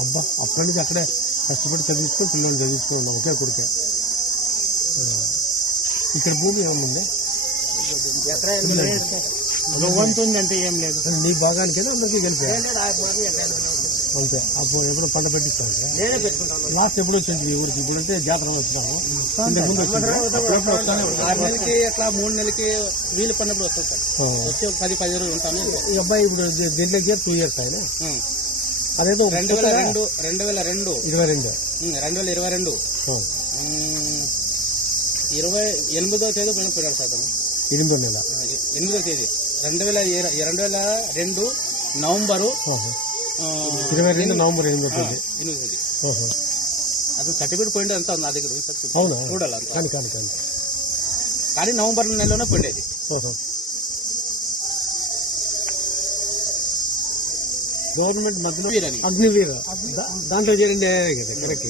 అబ్బా అక్కడి నుంచి అక్కడే కష్టపడి చదివించుకొని పిల్లల్ని చదివించుకుని ఒకే కొడుకే. ఇక్కడ భూమి ఏమన్నా వంతుంది అంటే ఏం లేదు. నీ భాగానికైనా అందరికీ కలిపి అంతే. అప్పుడు ఎప్పుడు పంట పెట్టిస్తాను లాస్ట్ ఎప్పుడు వచ్చింది ఈ ఊరికి? ఇప్పుడు అంటే జాతర వచ్చినాము. ముందు 6 నెలలకి అట్లా 3 నెలలకి వీలు పడినప్పుడు వస్తుంది సార్. వచ్చి 10 రోజులు ఉంటాను. ఈ అబ్బాయి ఇప్పుడు దీంట్లో 2 years ఆయన అదేదో 2022 28వ తేదీ పోయినాడు సార్. 8వ నెల 8వ తేదీ 2022 నవంబరు 22 నవంబర్ 8వ తేదీ. అది సర్టిఫికేట్ పోయింది అంతా నా దగ్గర అవునా? చూడాలి కానీ కానీ నవంబర్ నెలలోనే పోయిండేది. గవర్నమెంట్ మధ్యలో అగ్నివీర్ దాంట్లో చేరండి కదా కరెక్ట్.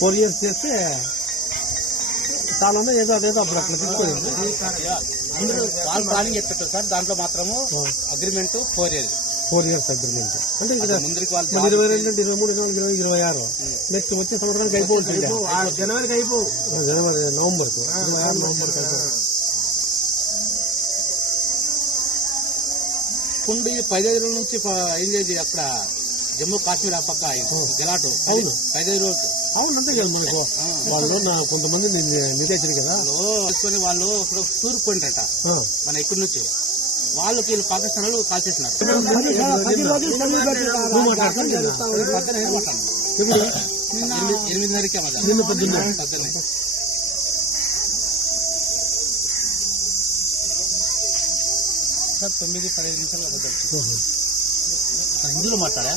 4 years చేస్తే చాలా ఏదో అదేదో అప్పుడు అట్లా తీసుకోలేదు. వాళ్ళు ప్లానింగ్ చెప్పారు సార్. దాంట్లో మాత్రము అగ్రిమెంట్ 4 years అగ్రిమెంట్. అంటే ముందుకు 22, 23, 24, 26 నెక్స్ట్ వచ్చే సంవత్సరానికి అయిపోతుంది. జనవరికి జనవరి నవంబర్ 26 నవంబర్కి అయిపోతుంది. పుండి 15 రోజుల నుంచి అయింది అక్కడ జమ్మూ కాశ్మీర్ ఆ పక్క గెలాటు. అవును 15 రోజులు. అవును అంతే కదా. మనకు వాళ్ళు కొంతమంది నిదేశారు కదా తీసుకొని వాళ్ళు టూర్కి పోయింటారట మన ఇక్కడి నుంచి. వాళ్ళకి వీళ్ళు పాకిస్తాన్ వాళ్ళు కాల్ చేసినారు. 8:30కే పొద్దున్నే సార్. 9-15 నిమిషాలు హిందీలో మాట్లాడా.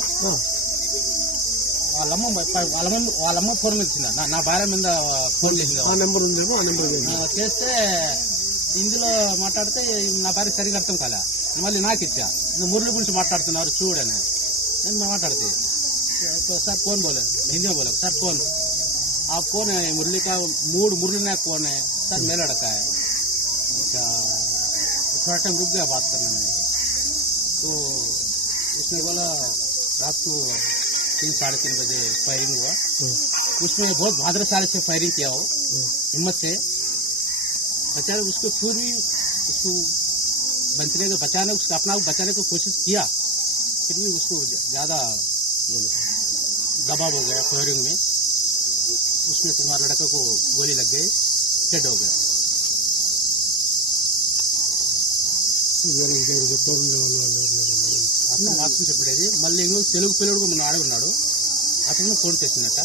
వాళ్ళమ్మ ఫోన్ ఇచ్చిందా నా భార్య మీద ఫోన్ చేసింది. ఆ నెంబర్ ఉంది. ఆ నెంబర్ చేస్తే హిందీలో మాట్లాడితే నా భార్య సరిగా అర్థం కాలే. మళ్ళీ నాకు ఇచ్చా. మురళి గురించి మాట్లాడుతున్నారు చూడని నేను మాట్లాడితే सर कौन बोले? हिंदी में बोले सर कौन? आप कौन है? मुरली का मूड मुरली नायक कौन है? सर मेरा लड़का है। अच्छा थोड़ा टाइम रुक गया बात करने में। तो उसने बोला रात को 3-3:30 बजे फायरिंग हुआ। उसमें बहुत बहादुर से फायरिंग किया हो, हिम्मत से बेचारे उसको फिर भी उसको बचने को बचाने उसका अपना बचाने की कोशिश किया, फिर भी उसको ज्यादा दबाव हो गया फायरिंग में। उसमें तुम्हारे लड़के को गोली लग गई, डेड हो गया। అతను వాక్యం చెప్పేది మళ్ళీ ఇంకో తెలుగు పిల్లడు మన ఆడే ఉన్నాడు, అతను ఫోన్ చేసిందట.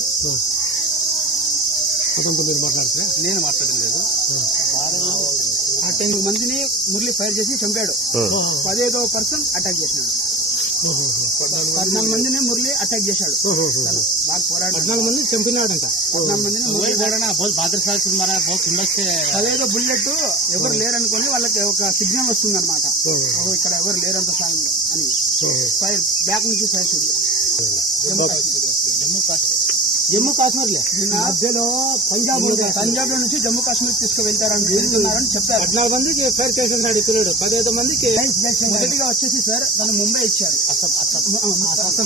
అతనితో మీరు మాట్లాడుతున్నా? నేను మాట్లాడడం లేదు. 10 మందిని మురళి ఫైర్ చేసి చంపాడు. 15వ పర్సన్ అటాక్ చేసినాడు. 14 మందిని మురళి అటాక్ చేశాడు. బాగా పోరాడు. 14 మంది చంపినాడంట. 14 మందిని అదేదో బుల్లెట్ ఎవరు లేరనుకొని వాళ్ళకి ఒక సిగ్నల్ వస్తుంది అనమాట, ఇక్కడ ఎవరు లేరంత సాయం అని. ఫైర్ బ్యాక్ నుంచి ఫైర్ చూడు. జమ్మూ కాశ్మీర్ మధ్యలో పంజాబ్ లో నుంచి జమ్మూ కాశ్మీర్ తీసుకువెళ్తారని వెళ్తున్నారని చెప్పారు. 14 మందికి ఫైర్ చేసేసాడు ఇక్కడ. 15 మందికి మొదటిగా వచ్చేసి సార్ వాళ్ళు ముంబై ఇచ్చారు.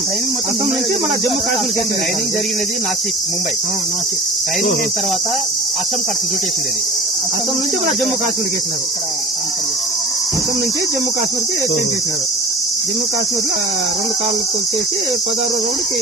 ట్రైనింగ్ మొత్తం నుంచి మన జమ్మూ కాశ్మీర్ ట్రైనింగ్ జరిగినది నాసిక్, ముంబై. నాసిక్ ట్రైనింగ్ అయిన తర్వాత అస్సాం కట్ డ్యూటీ వేసింది. అస్సాం నుంచి మన జమ్మూ కాశ్మీర్కి వేసినారు. అస్సాం నుంచి జమ్మూ కాశ్మీర్కి చేసినారు. జమ్మూ కాశ్మీర్ లో 2 కాళ్ళు చేసి 16వ రౌండ్కి